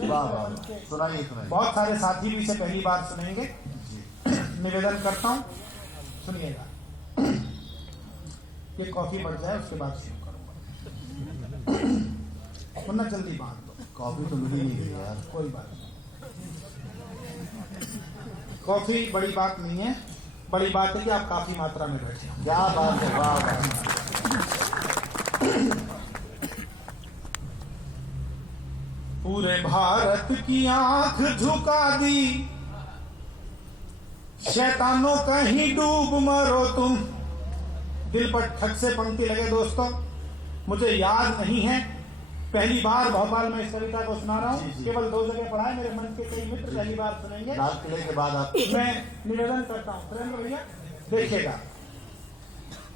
वाह वाह, सुनाइए सुनाइए। बहुत सारे साथी भी इसे पहली बार सुनेंगे। निवेदन करता हूँ, सुनिएगा। ये कॉफी बढ़ जाए उसके बाद शुरू करूँगा, वरना जल्दी बांध दो। कॉफी तो मिल ही नहीं रही यार। कोई बात नहीं, कॉफी बड़ी बात नहीं है, बड़ी बात है कि आप काफी मात्रा में बैठे हो। क्या बात है, वाह वाह। पूरे भारत की आंख झुका दी, शैतानों कहीं डूब मरो तुम। दिल पर ठग से पंक्ति लगे दोस्तों, मुझे याद नहीं है, पहली बार भोपाल में इस कविता को सुना रहा हूँ। केवल 2 जगह पढ़ा है, मेरे मन के कई मित्र पहली बार सुनेंगे। लाल किले के बाद आप मैं निवेदन करता हूँ, सुरेंद्र भैया देखिएगा।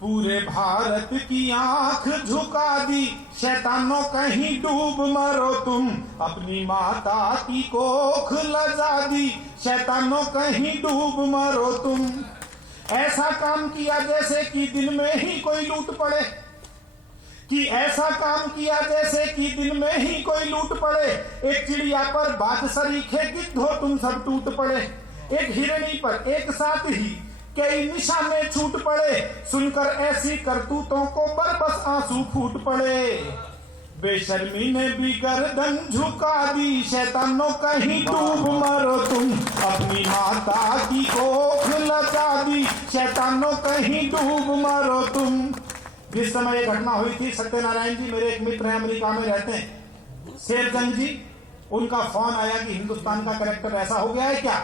पूरे भारत की आंख झुका दी, शैतानों कहीं डूब मरो तुम। अपनी माता की कोख लजा दी, शैतानों कहीं डूब मरो तुम। ऐसा काम किया जैसे कि दिन में ही कोई लूट पड़े, कि ऐसा काम किया जैसे कि दिन में ही कोई लूट पड़े। एक चिड़िया पर बाज सरीखे गिद्ध हो तुम सब टूट पड़े। एक हिरणी पर एक साथ ही कई निशाने छूट पड़े। सुनकर ऐसी करतूतों को बरबस आंसू फूट पड़े। बेशर्मी ने भी गर्दन झुका दी, शैतानों कहीं डूब मरो तुम। अपनी माता की कोख लगा दी, शैतानों कहीं डूब मरो तुम। जिस समय ये घटना हुई थी, सत्यनारायण जी मेरे एक मित्र हैं, अमेरिका में रहते हैं, शेरजंग जी, उनका फोन आया कि हिंदुस्तान का करेक्टर ऐसा हो गया है क्या।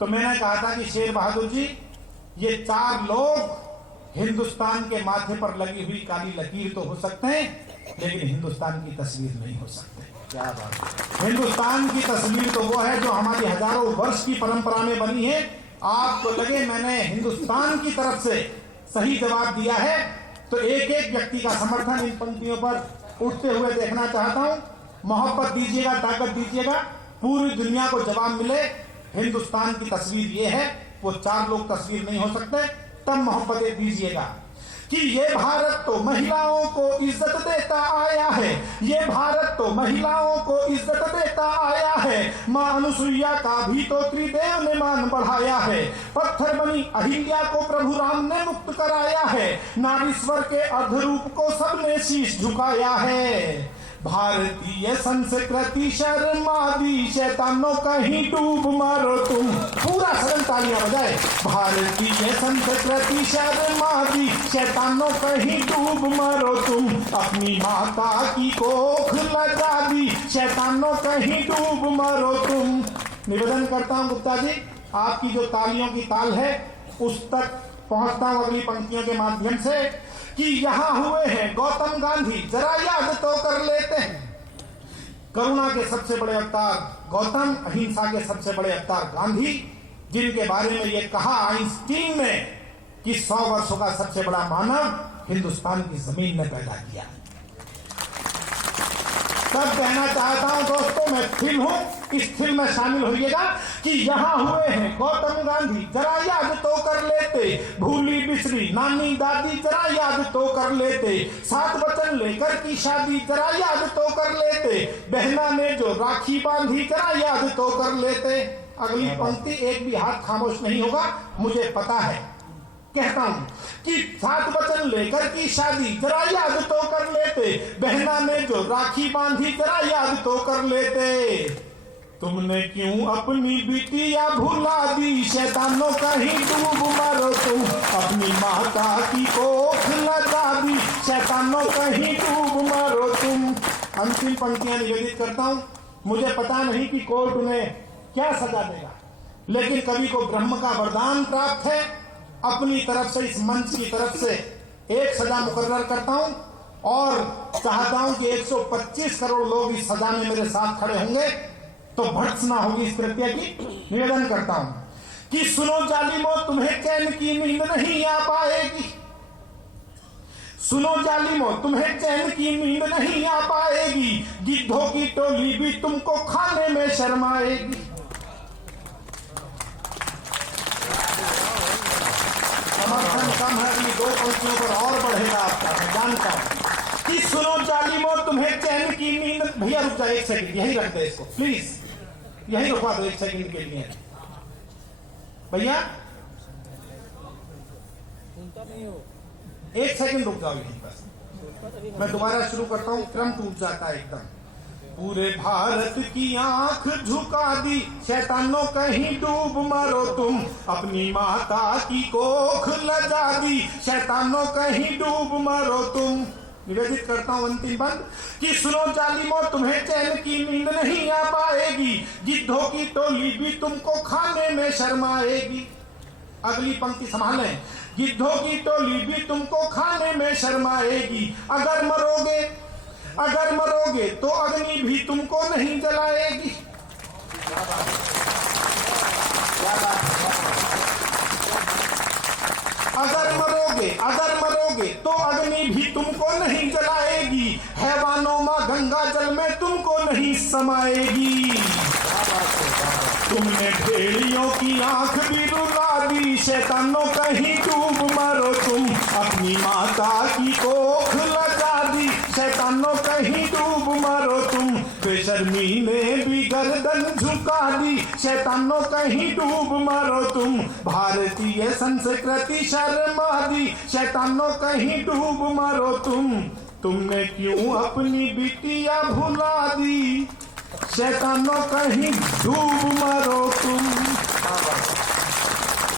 तो मैंने कहा था कि शेर बहादुर जी, ये 4 लोग हिंदुस्तान के माथे पर लगी हुई काली लकीर तो हो सकते हैं, लेकिन हिंदुस्तान की तस्वीर नहीं हो सकते। क्या बात है। हिंदुस्तान की तस्वीर तो वो है जो हमारी हजारों वर्ष की परंपरा में बनी है। आपको लगे मैंने हिंदुस्तान की तरफ से सही जवाब दिया है, तो एक एक व्यक्ति का समर्थन इन पंक्तियों पर उठते हुए देखना चाहता हूं। मोहब्बत दीजिएगा, ताकत दीजिएगा, पूरी दुनिया को जवाब मिले हिंदुस्तान की तस्वीर ये है, वो 4 लोग तस्वीर नहीं हो सकते। तब मोहब्बत दीजिएगा कि ये भारत तो महिलाओं को इज्जत देता आया है, ये भारत तो महिलाओं को इज्जत देता आया है। मां अनुसुईया का भी तो त्रिदेव ने मान बढ़ाया है। पत्थर बनी अहिल्या को प्रभु राम ने मुक्त कराया है। नारीश्वर के अर्धरूप को सबने शीश झुकाया है। भारतीय संस्कृति शर्मा दी, शैतानों कहीं डूब मरो तुम। पूरा सदन तालियां बजाए। भारतीय संस्कृति शर्मा दी, शैतानों कहीं डूब मरो तुम। अपनी माता की कोख लगा दी, शैतानों कहीं डूब मरो तुम। निवेदन करता हूं गुप्ता जी, आपकी जो तालियों की ताल है उस तक पहुंचता हूं अगली पंक्तियों के माध्यम से कि यहां हुए हैं गौतम गांधी, जरा याद तो कर लेते हैं। करुणा के सबसे बड़े अवतार गौतम, अहिंसा के सबसे बड़े अवतार गांधी, जिनके बारे में यह कहा आइंस्टीन ने कि 100 वर्षों का सबसे बड़ा मानव हिंदुस्तान की जमीन ने पैदा किया। तब कहना चाहता हूं दोस्तों, मैं फिल्म हूं, इस फिल्म में शामिल होइएगा कि यहां हुए हैं गौतम गांधी, जरा याद तो कर लेते। भूली बिसरी नानी दादी, जरा याद तो कर लेते। 7 वचन लेकर की शादी, जरा याद तो कर लेते। बहना ने जो राखी बांधी, जरा याद तो कर लेते। अगली पंक्ति एक भी हाथ खामोश नहीं होगा, मुझे पता है। कहता हूं कि 7 वचन लेकर की शादी, जरा याद तो कर लेते। बहना ने जो राखी बांधी, जरा याद तो कर लेते। तुमने क्यों अपनी बिटिया भुला दी, शैतानों कहीं डूब मरो तुम। अपनी माता की कोख लगा दी, शैतानों कहीं डूब मरो तुम। अंतिम पंक्तियां निवेदित करता हूं, मुझे पता नहीं कि कोर्ट उन्हें क्या सजा देगा, लेकिन कवि को ब्रह्म का वरदान प्राप्त है। अपनी तरफ से, इस मंच की तरफ से एक सजा मुकर्रर करता हूं और चाहता हूं कि 125 करोड़ लोग इस सजा में मेरे साथ खड़े होंगे तो भर्त्सना होगी इस कृत्य की। निवेदन करता हूं कि सुनो जालिमो, तुम्हें चैन की नींद नहीं आ पाएगी। सुनो जालिमो, तुम्हें चैन की नींद नहीं आ पाएगी। गिद्धों की टोली भी तुमको खाने में शर्माएगी। समर्थन कम है, अगली 2 पंक्तियों पर और बढ़ेगा आपका, मैं जानता हूं। कि सुनो जालिमो तुम्हें चैन की नींद। भैया रुक जाए एक सेकंड, यही रख दे इसको प्लीज, यही रुकवा दो एक सेकंड के लिए भैया, एक सेकंड रुक जाओ यहीं पर, मैं दोबारा शुरू करता हूं, क्रम टूट जाता है एकदम। पूरे भारत की आंख झुका दी शैतानों, कहीं डूब मरो तुम, अपनी माता की कोख लजा दी शैतानों, कहीं डूब मरो तुम। निवेदित करता हूं अंतिम बंद कि सुनो जालिमो तुम्हें चैन की नींद नहीं आ पाएगी, गिद्धों की टोली भी तुमको खाने में शर्माएगी। अगली पंक्ति संभालें, गिद्धों की टोली भी तुमको खाने में शर्माएगी। अगर मरोगे तो अग्नि भी तुमको नहीं जलाएगी। अगर मरोगे तो अग्नि भी तुमको नहीं जलाएगी, हैवानों मां गंगा जल में तुमको नहीं समाएगी। तुमने भेड़ियों की आंख भी रुला दी शैतानों, कहीं डूब मरो तुम, अपनी माता की कोख लगा दी शैतानों, कहीं डूब मरो तुम। बेशर्मी ने भी गर्दन झुका दी शैतानों, कहीं डूब मरो तुम। भारतीय संस्कृति शर्मा दी शैतानों, कहीं डूब मरो तुम। तुमने क्यों अपनी बिटिया भुला दी शैतानों, कहीं डूब मरो तुम।